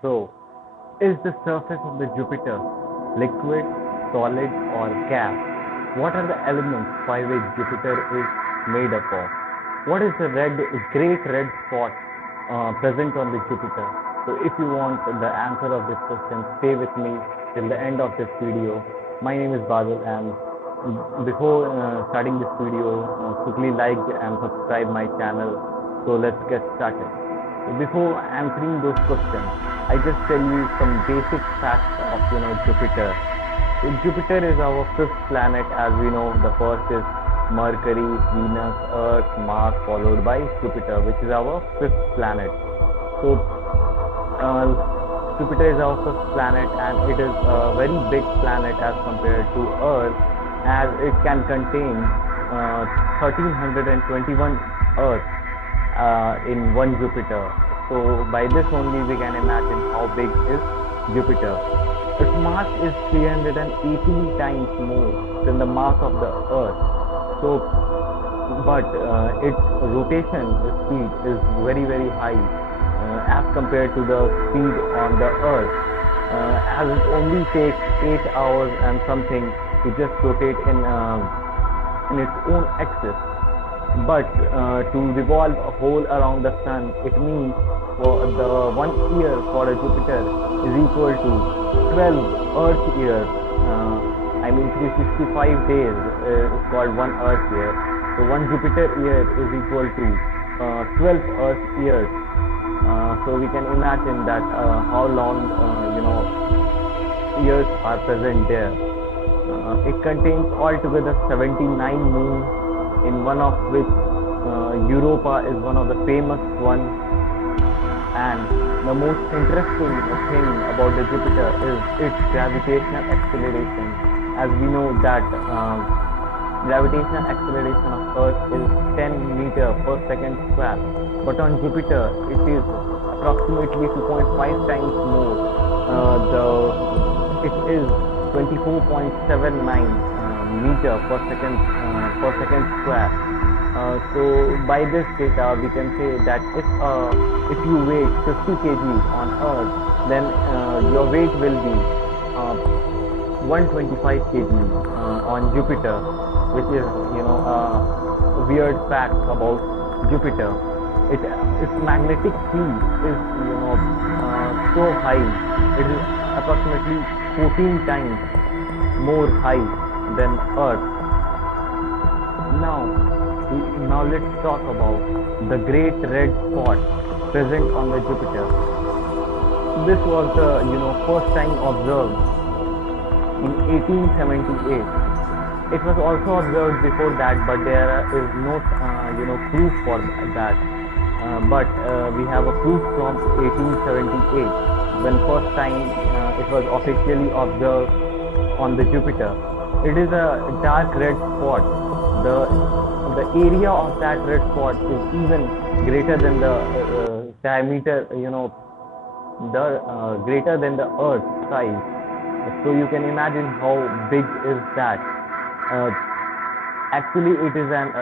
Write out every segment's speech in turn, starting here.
So, is the surface of the Jupiter liquid, solid, or gas? What are the elements by which Jupiter is made up of? What is the great red spot present on the Jupiter? So, if you want the answer of this question, stay with me till the end of this video. My name is Badal, and before starting this video, quickly like and subscribe my channel. So let's get started. So before answering those questions, I just tell you some basic facts of Jupiter. So Jupiter is our fifth planet, as we know. The first is Mercury, Venus, Earth, Mars, followed by Jupiter, which is our fifth planet. So Jupiter is our fifth planet, and it is a very big planet as compared to Earth, as it can contain 1321 Earths in one Jupiter. So by this only we can imagine how big is Jupiter. Its mass is 318 times more than the mass of the Earth. So, but its rotation speed is very high as compared to the speed on the Earth, as it only takes 8 hours and something to just rotate in its own axis. But to revolve a whole around the sun, it means for the 1 year for a Jupiter is equal to 12 Earth years. 365 days is called 1 Earth year. So 1 Jupiter year is equal to 12 Earth years. So we can imagine that how long years are present there. It contains altogether 79 moons, in one of which Europa is one of the famous ones. And the most interesting thing about the Jupiter is its gravitational acceleration. As we know that gravitational acceleration of Earth is 10 meters per second square, but on Jupiter it is approximately 2.5 times more. It is 24.79 meter per second square. So by this data we can say that if you weigh 50 kg on Earth, then your weight will be 125 kg on Jupiter, which is a weird fact about Jupiter. Its magnetic field is so high. It is approximately 14 times more high than Earth. Now let's talk about the great red spot present on the Jupiter. This was the first time observed in 1878. It was also observed before that, but there is no proof for that. But we have a proof from 1878, when first time it was officially observed on the Jupiter. It is a dark red spot. The area of that red spot is even greater than the diameter, greater than the Earth size. So you can imagine how big is that. Actually, it is an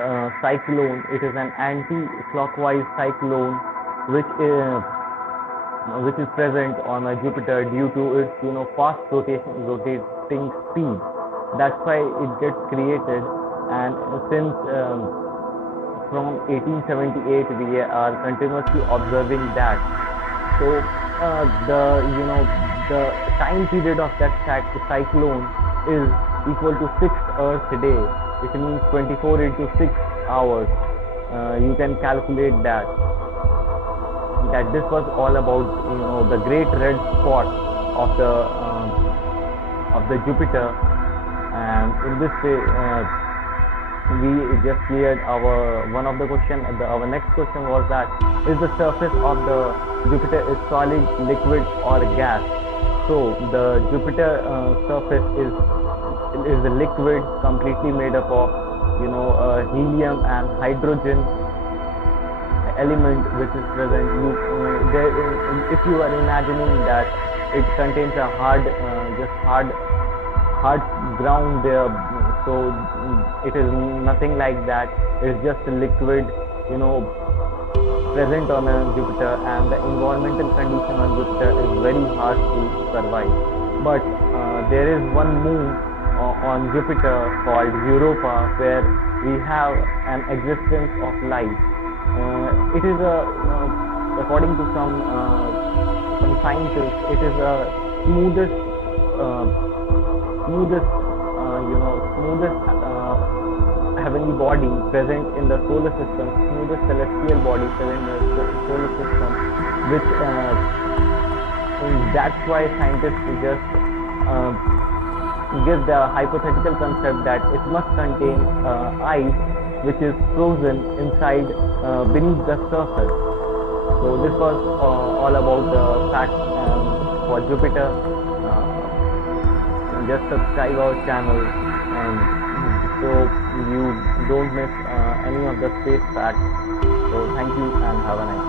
cyclone. It is an anti-clockwise cyclone, which is present on Jupiter due to its fast rotating speed. That's why it gets created. And since from 1878 we are continuously observing that. So the time period of that cyclone is equal to 6 Earth day. It means 24 into 6 hours. You can calculate that this was all about the great red spot of the Jupiter. And in this way we just cleared one of the question. Our next question was that, is the surface of the Jupiter is solid, liquid, or gas? So the Jupiter surface is a liquid, completely made up of helium and hydrogen element which is present. If you are imagining that it contains a hard ground there, so it is nothing like that. It's just a liquid present on Jupiter, and the environmental condition on Jupiter is very hard to survive. But there is one moon on Jupiter called Europa, where we have an existence of life. It is according to some scientists, it is the smoothest, heavenly body present in the solar system, smoothest celestial body present in the solar system, which that's why scientists just give the hypothetical concept that it must contain ice which is frozen inside beneath the surface. So this was all about the facts for Jupiter. Just subscribe our channel, and so you don't miss any of the space facts. So thank you and have a nice day.